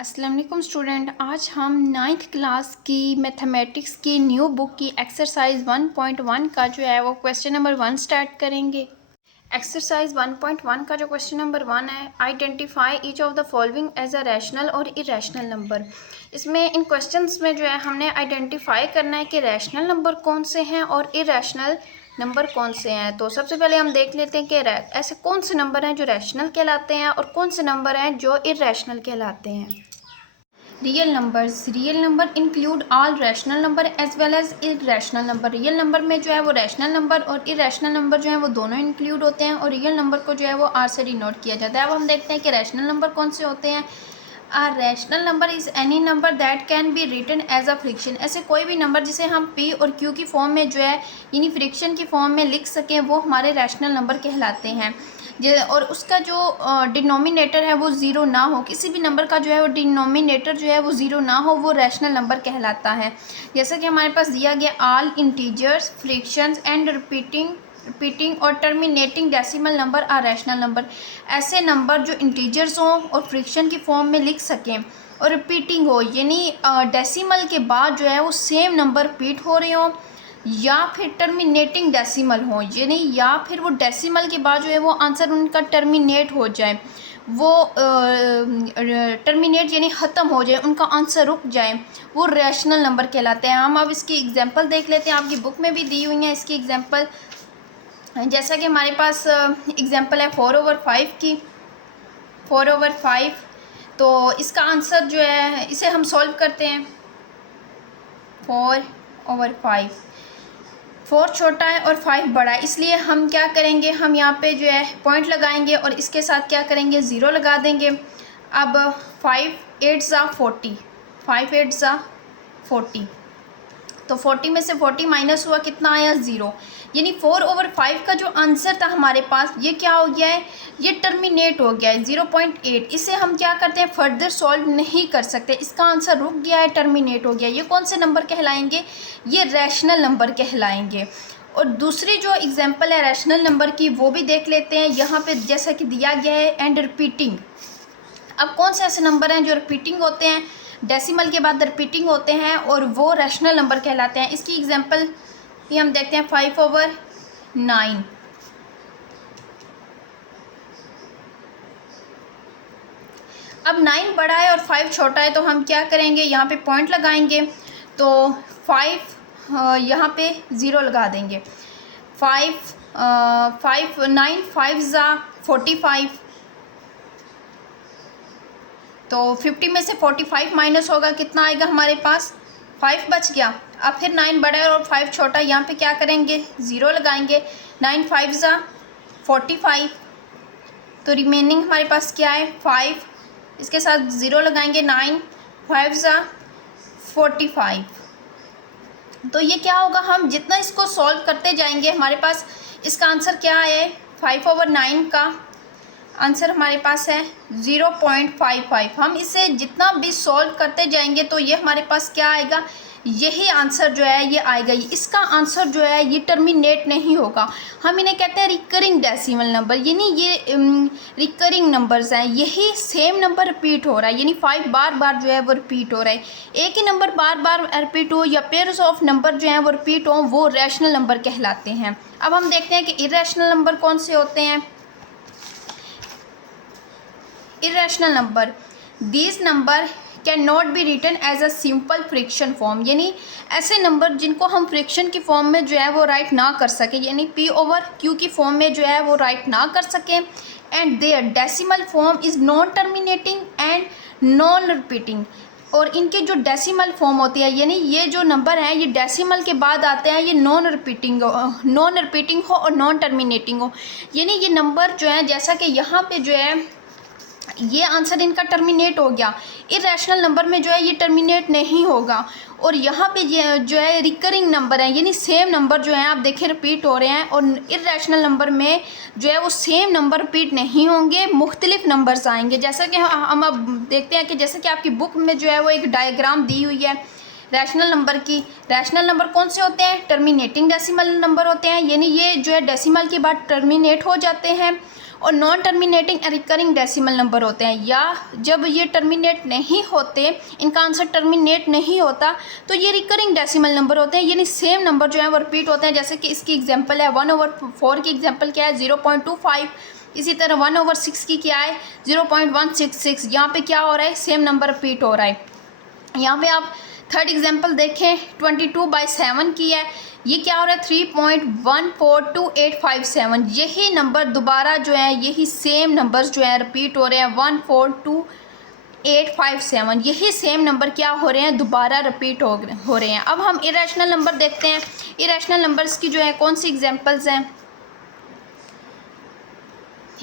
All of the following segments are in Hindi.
अस्सलाम वालेकुम स्टूडेंट, आज हम नाइन्थ क्लास की मैथमेटिक्स की न्यू बुक की एक्सरसाइज 1.1 का जो है वो क्वेश्चन नंबर 1 स्टार्ट करेंगे। एक्सरसाइज 1.1 का जो क्वेश्चन नंबर 1 है, identify each of the following as a rational और इरेशनल नंबर। इसमें इन क्वेश्चंस में जो है हमने आइडेंटिफाई करना है कि रैशनल नंबर कौन से हैं और इरेशनल नंबर कौन से हैं। तो सबसे पहले हम देख लेते हैं कि ऐसे कौन से नंबर हैं जो रैशनल कहलाते हैं और कौन से नंबर हैं जो इरेशनल कहलाते हैं। Real number include all rational number as well as irrational number. Real number में जो है वो रैशनल नंबर और इरेशनल नंबर जो है वो दोनों इंक्लूड होते हैं और रियल नंबर को जो है वो आर से डिनोट किया जाता है। अब हम देखते हैं कि रैशनल नंबर कौन से होते हैं। A rational number is any number that can be written as a fraction. ऐसे कोई भी नंबर जिसे हम पी और क्यू की फॉर्म में जो है यानी फ्रिक्शन की फॉर्म में लिख सकें वो हमारे रैशनल नंबर कहलाते हैं। और उसका जो डिनोमिनेटर है वो ज़ीरो ना हो, किसी भी नंबर का जो है वो डिनोमिनेटर जो है वो ज़ीरो ना हो, वो रैशनल नंबर कहलाता है। जैसा कि हमारे पास दिया गया all integers fractions and repeating और terminating decimal number are rational number. ऐसे नंबर जो इंटीजर्स हों और फ्रिक्शन की फॉर्म में लिख सकें और रिपीटिंग हो यानी डेसिमल के बाद जो है वो सेम नंबर रिपीट हो रहे हों, या फिर टर्मिनेटिंग डेसिमल हो यानी या फिर वो डेसिमल के बाद जो है वो आंसर उनका टर्मिनेट हो जाए, वो टर्मिनेट यानी ख़त्म हो जाए, उनका आंसर रुक जाए, वो रैशनल नंबर कहलाते हैं। हम अब इसकी एग्जांपल देख लेते हैं, आपकी बुक में भी दी हुई है इसकी एग्जांपल। जैसा कि हमारे पास एग्जांपल है 4/5 की। 4/5 तो इसका आंसर जो है इसे हम सॉल्व करते हैं। 4/5 4 छोटा है और 5 बड़ा है, इसलिए हम क्या करेंगे, हम यहाँ पे जो है पॉइंट लगाएंगे और इसके साथ क्या करेंगे, ज़ीरो लगा देंगे। अब 5 8 ज़ा 40, 5 8 ज़ा 40, तो 40 में से 40 माइनस हुआ, कितना आया, ज़ीरो। यानी 4/5 का जो आंसर था हमारे पास ये क्या हो गया है, ये टर्मिनेट हो गया है 0.8। इसे हम क्या करते हैं, फर्दर सॉल्व नहीं कर सकते, इसका आंसर रुक गया है, टर्मिनेट हो गया। ये कौन से नंबर कहलाएंगे, ये रैशनल नंबर कहलाएंगे। और दूसरी जो एग्जांपल है रैशनल नंबर की वो भी देख लेते हैं। यहाँ पे जैसा कि दिया गया है एंड रिपीटिंग। अब कौन से ऐसे नंबर हैं जो रिपीटिंग होते हैं, डेसिमल के बाद रिपीटिंग होते हैं और वो रैशनल नंबर कहलाते हैं। इसकी एग्जांपल ये हम देखते हैं 5/9। अब 9 बड़ा है और 5 छोटा है, तो हम क्या करेंगे, यहाँ पे पॉइंट लगाएंगे, तो 5 यहाँ पे ज़ीरो लगा देंगे। 9 5 ज़ा 45, तो 50 में से 45 माइनस होगा, कितना आएगा हमारे पास, 5 बच गया। अब फिर 9 बड़ा है और 5 छोटा, यहाँ पे क्या करेंगे, ज़ीरो लगाएंगे। 9 5 ज़ा 45, तो रिमेनिंग हमारे पास क्या है, 5, इसके साथ ज़ीरो लगाएंगे। 9 5 ज़ा 45, तो ये क्या होगा, हम जितना इसको सॉल्व करते जाएंगे हमारे पास इसका आंसर क्या है, 5/9 का आंसर हमारे पास है 0.55। हम इसे जितना भी सॉल्व करते जाएंगे तो ये हमारे पास क्या आएगा, यही आंसर जो है ये आएगा। इसका आंसर जो है ये टर्मिनेट नहीं होगा। हम इन्हें कहते हैं रिकरिंग डेसिमल नंबर, यानी ये रिकरिंग नंबर्स हैं, यही सेम नंबर रिपीट हो रहा है, यानी 5 बार बार जो है वो रिपीट हो रहा है। एक ही नंबर बार बार रिपीट हो या पेयर्स ऑफ नंबर जो हैं वो रिपीट हो, वो रैशनल नंबर कहलाते हैं। अब हम देखते हैं कि इरेशनल नंबर कौन से होते हैं। Irrational number, these number can not be written as a simple fraction form, यानी ऐसे नंबर जिनको हम फ्रिक्शन की फॉर्म में जो है वो राइट ना कर सके, यानी P/Q की फॉर्म में जो है वो राइट ना कर सके। And their decimal form is non terminating and non repeating, और इनके जो डेसिमल फॉर्म होती है, यानी ये जो नंबर हैं ये डेसिमल के बाद आते हैं, ये नॉन रिपीटिंग हो और नॉन टर्मिनेटिंग हो। यानी ये नंबर जो है, जैसा कि यहाँ पे जो है ये आंसर इनका टर्मिनेट हो गया, इरेशनल नंबर में जो है ये टर्मिनेट नहीं होगा। और यहाँ पे ये जो है रिकरिंग नंबर है, यानी सेम नंबर जो है आप देखें रिपीट हो रहे हैं, और इरेशनल नंबर में जो है वो सेम नंबर रिपीट नहीं होंगे, मुख्तलिफ नंबर्स आएंगे। जैसा कि हम अब देखते हैं कि जैसे कि आपकी बुक में जो है वो एक डायग्राम दी हुई है रैशनल नंबर की। रैशनल नंबर कौन से होते हैं, टर्मिनेटिंग डेसिमल नंबर होते हैं, यानी ये जो है डेसिमल के बाद टर्मिनेट हो जाते हैं। और non terminating recurring decimal number होते हैं, या जब ये टर्मिनेट नहीं होते, इनका आंसर टर्मिनेट नहीं होता, तो ये रिकरिंग डेसिमल नंबर होते हैं, यानी सेम नंबर जो है वो रिपीट होते हैं। जैसे कि इसकी एग्जांपल है 1/4 की एग्जांपल क्या है 0.25, इसी तरह 1/6 की क्या है 0.166। यहाँ पे क्या हो रहा है, सेम नंबर रिपीट हो रहा है। यहाँ पे आप थर्ड एग्जांपल देखें 22/7 की है, ये क्या हो रहा है 3.142857। यही नंबर दोबारा जो है, यही सेम नंबर्स जो है रिपीट हो रहे हैं 142857। यही सेम नंबर क्या हो रहे हैं, दोबारा रिपीट हो रहे हैं। अब हम इरेशनल नंबर देखते हैं। इरेशनल नंबर्स की जो है कौन सी एग्जांपल्स हैं।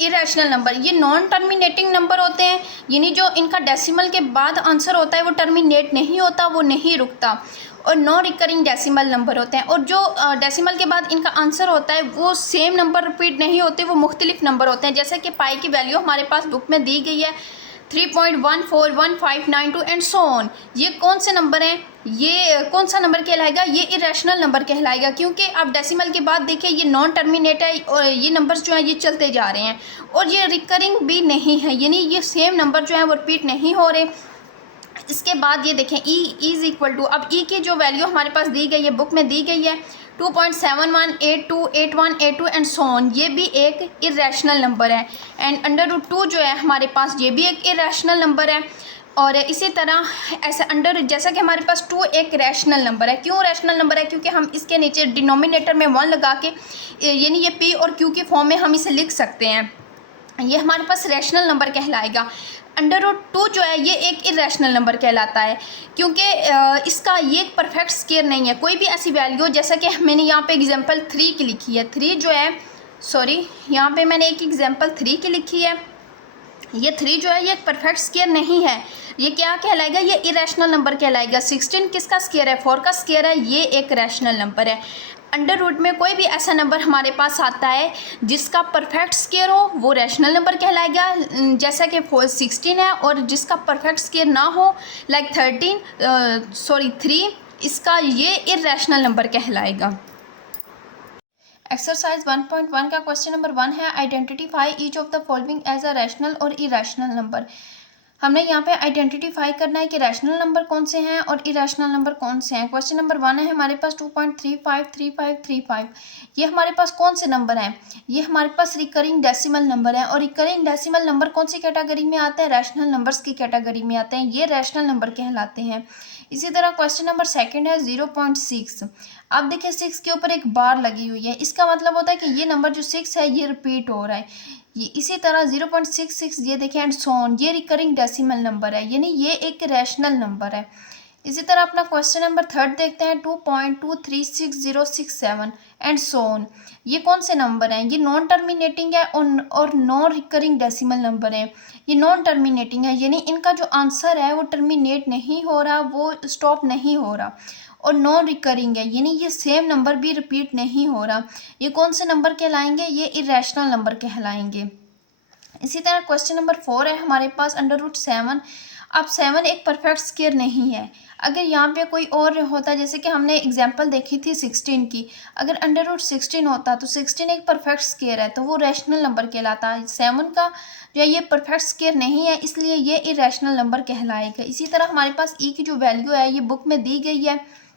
इरेशनल नंबर ये नॉन टर्मिनेटिंग नंबर होते हैं, यानी जो इनका डेसिमल के बाद आंसर होता है वो टर्मिनेट नहीं होता, वो नहीं रुकता। और नॉन रिकरिंग डेसिमल नंबर होते हैं, और जो डेसिमल के बाद इनका आंसर होता है वो सेम नंबर रिपीट नहीं होते, वो मुख्तलिफ नंबर होते हैं। जैसे कि पाई की वैल्यू हमारे पास बुक में दी गई है 3.141592 एंड सो ऑन। ये कौन से नंबर हैं, ये कौन सा नंबर कहलाएगा, ये इरेशनल नंबर कहलाएगा, क्योंकि अब डेसिमल के बाद देखिए ये नॉन टर्मिनेट है और ये नंबर्स जो हैं ये चलते जा रहे हैं, और ये रिकरिंग भी नहीं है, यानी ये सेम नंबर जो है वो रिपीट नहीं हो रहे। इसके बाद ये देखें ई इज़ इक्वल टू, अब ई की जो वैल्यू हमारे पास दी गई है, बुक में दी गई है 2.71828182 एंड सो ऑन। ये भी एक इरेशनल नंबर है। एंड √2 जो है हमारे पास, ये भी एक इरेशनल नंबर है। और इसी तरह ऐसे जैसा कि हमारे पास 2 एक रैशनल नंबर है। क्यों रैशनल नंबर है, क्योंकि हम इसके नीचे डिनोमिनेटर में 1 लगा के, यानी ये पी और क्यू की फॉर्म में हम इसे लिख सकते हैं, ये हमारे पास रैशनल नंबर कहलाएगा। √2 जो है ये एक इरेशनल नंबर कहलाता है, क्योंकि इसका ये एक परफेक्ट स्केयर नहीं है। कोई भी ऐसी वैल्यू, जैसा कि मैंने यहाँ पे एग्जांपल 3 की लिखी है, 3 जो है, सॉरी यहाँ पे मैंने एक एग्जांपल 3 की लिखी है, ये 3 जो है ये एक परफेक्ट स्केयर नहीं है, ये क्या कहलाएगा, ये इरेशनल नंबर कहलाएगा। 16 किसका स्केयर है, 4 का स्केयर है, ये एक रैशनल नंबर है। √, में कोई भी ऐसा नंबर हमारे पास आता है जिसका परफेक्ट स्केयर हो, वो रैशनल नंबर कहलाएगा, जैसा कि 16 है। और जिसका परफेक्ट स्केयर ना हो, लाइक 3, इसका ये इरेशनल नंबर कहलाएगा। एक्सरसाइज 1.1 का क्वेश्चन नंबर 1 है, identify each of the following as a rational और इरेशनल नंबर। हमने यहाँ पे आइडेंटिफाई करना है कि रैशनल नंबर कौन से हैं और इरेशनल नंबर कौन से हैं। क्वेश्चन नंबर 1 है हमारे पास 2.353535। ये हमारे पास कौन से नंबर हैं, ये हमारे पास रिकरिंग डेसिमल नंबर है। और रिकरिंग डेसिमल नंबर कौन सी कैटेगरी में आते हैं, रैशनल नंबर्स की कैटेगरी में आते हैं, ये रैशनल नंबर कहलाते हैं। इसी तरह क्वेश्चन नंबर 2 है 0.6। अब देखिए 6 के ऊपर एक बार लगी हुई है, इसका मतलब होता है कि ये नंबर जो 6 है ये रिपीट हो रहा है। ये इसी तरह 0.66 ये देखें एंड सो ऑन, ये रिकरिंग डेसिमल नंबर है, यानी ये एक रैशनल नंबर है। इसी तरह अपना क्वेश्चन नंबर 3 देखते हैं 2.236067 एंड सो ऑन। ये कौन से नंबर हैं, ये नॉन टर्मिनेटिंग है और नॉन रिकरिंग डेसिमल नंबर है। ये नॉन टर्मिनेटिंग है, यानी इनका जो आंसर है वो टर्मिनेट नहीं हो रहा, वो स्टॉप नहीं हो रहा। और नॉन रिकरिंग है, यानी ये सेम नंबर भी रिपीट नहीं हो रहा। ये कौन से नंबर कहलाएंगे, ये इरेशनल नंबर कहलाएंगे। इसी तरह क्वेश्चन नंबर 4 है हमारे पास √7। अब 7 एक परफेक्ट स्केयर नहीं है। अगर यहाँ पे कोई और होता, जैसे कि हमने एग्जांपल देखी थी 16 की, अगर √16 होता तो 16 एक परफेक्ट स्केयर है, तो वो रैशनल नंबर कहलाता है। 7 का जो ये परफेक्ट स्केयर नहीं है, इसलिए ये इरेशनल नंबर कहलाएगा। इसी तरह हमारे पास ई की जो वैल्यू है ये बुक में दी गई है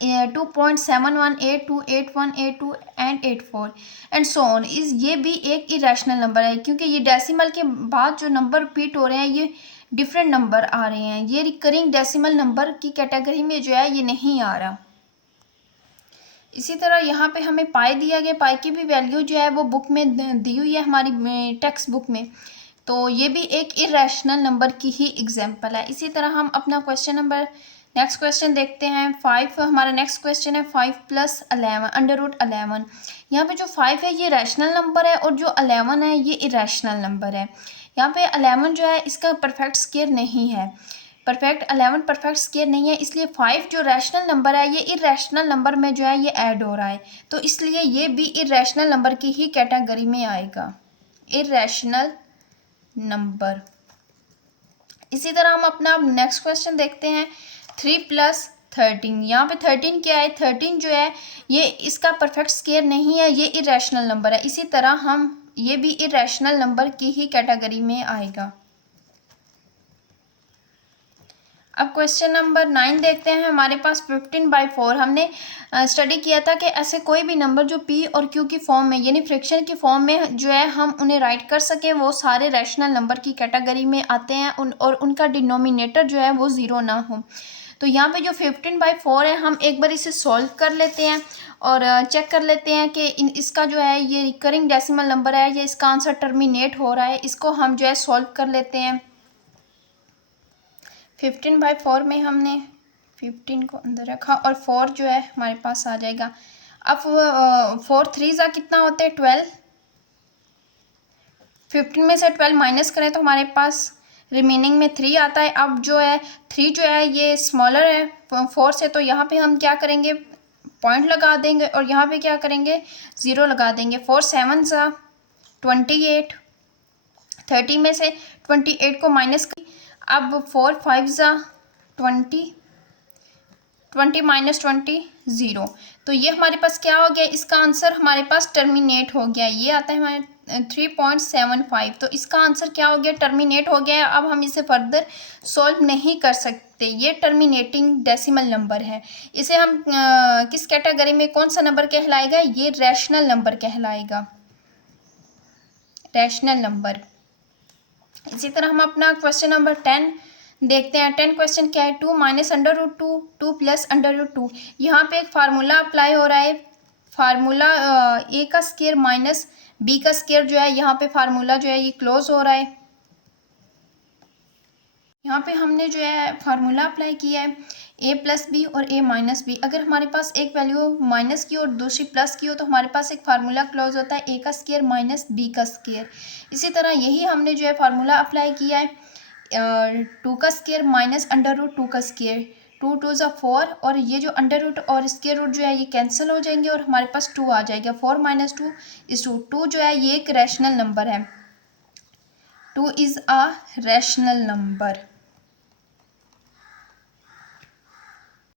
2.71828182 एंड 84 एंड सो ऑन। ये भी एक इरेशनल नंबर है, क्योंकि ये डेसिमल के बाद जो नंबर रिपीट हो रहे हैं ये डिफरेंट नंबर आ रहे हैं, ये रिकरिंग डेसिमल नंबर की कैटेगरी में जो है ये नहीं आ रहा। इसी तरह यहाँ पे हमें पाई दिया गया, पाई की भी वैल्यू जो है वो बुक में दी हुई है हमारी टेक्स्ट बुक में, तो ये भी एक इरेशनल नंबर की ही एग्जाम्पल है। इसी तरह हम अपना क्वेश्चन नंबर नेक्स्ट क्वेश्चन देखते हैं 5। हमारा नेक्स्ट क्वेश्चन है 5 + 11 √11। यहाँ पे जो 5 है ये रैशनल नंबर है और जो 11 है ये इरेशनल नंबर है। यहाँ पे 11 जो है इसका परफेक्ट स्केयर नहीं है, 11 परफेक्ट स्केयर नहीं है, इसलिए 5 जो रैशनल नंबर है ये इरेशनल नंबर में जो है ये ऐड हो रहा है, तो इसलिए ये भी इरेशनल नंबर की ही कैटेगरी में आएगा, इरेशनल नंबर। इसी तरह हम अपना नेक्स्ट क्वेश्चन देखते हैं 3 + 13। यहाँ पे 13 क्या है, 13 जो है ये इसका परफेक्ट स्केयर नहीं है, ये इरेशनल नंबर है। इसी तरह हम ये भी इरेशनल नंबर की ही कैटेगरी में आएगा। अब क्वेश्चन नंबर 9 देखते हैं। हमारे पास 15/4 हमने स्टडी किया था कि ऐसे कोई भी नंबर जो पी और क्यू की फॉर्म में यानी फ्रैक्शन की फॉर्म में जो है हम उन्हें राइट कर सकें, वो सारे रैशनल नंबर की कैटेगरी में आते हैं और उनका डिनोमिनेटर जो है वो ज़ीरो ना हो। तो यहाँ पे जो 15/4 है, हम एक बार इसे सॉल्व कर लेते हैं और चेक कर लेते हैं कि इसका जो है ये रिकरिंग डेसिमल नंबर है या इसका आंसर टर्मिनेट हो रहा है। इसको हम जो है सॉल्व कर लेते हैं। 15/4 में हमने 15 को अंदर रखा और 4 जो है हमारे पास आ जाएगा। अब 4 3 ज़ा कितना होते हैं 12। 15 में से 12 माइनस करें तो हमारे पास रिमेनिंग में 3 आता है। अब जो है 3 जो है ये स्मॉलर है 4 से, तो यहाँ पे हम क्या करेंगे, पॉइंट लगा देंगे और यहाँ पे क्या करेंगे, 0 लगा देंगे। 4 7 ज़ा 28, 30 में से 28 को माइनस कर, अब 4 5 ज़ा 20, 20 माइनस 20 0। तो ये हमारे पास क्या हो गया, इसका आंसर हमारे पास टर्मिनेट हो गया। ये आता है हमारे 3.75। तो इसका आंसर क्या हो गया, टर्मिनेट हो गया। अब हम इसे फर्दर सॉल्व नहीं कर सकते, ये टर्मिनेटिंग डेसिमल नंबर है। इसे हम किस कैटेगरी में, कौन सा नंबर कहलाएगा, ये रैशनल नंबर कहलाएगा, रैशनल नंबर। इसी तरह हम अपना क्वेश्चन नंबर 10 देखते हैं। 10 क्वेश्चन क्या है, 2 माइनस √2, 2 प्लस √2। यहाँ पे एक फार्मूला अप्लाई हो रहा है, फार्मूला ए का स्क्वायर माइनस बी का स्क्वायर जो है, यहाँ पे फार्मूला जो है ये क्लोज हो रहा है। यहाँ पे हमने जो है फार्मूला अप्लाई किया है a प्लस बी और a माइनस बी। अगर हमारे पास एक वैल्यू माइनस की और दूसरी प्लस की हो तो हमारे पास एक फार्मूला क्लोज होता है a का स्क्वायर माइनस b का स्क्वायर। इसी तरह यही हमने जो है फार्मूला अप्लाई किया है 2 का स्क्वायर माइनस √2 का स्क्वायर। 2 2 ज़ा 4 और ये जो अंडर रूट और स्क्वायर रूट जो है ये कैंसिल हो जाएंगे और हमारे पास 2 आ जाएगा। 4 माइनस 2 इज 2। 2 जो है ये एक रैशनल नंबर है, 2 इज़ अ रैशनल नंबर।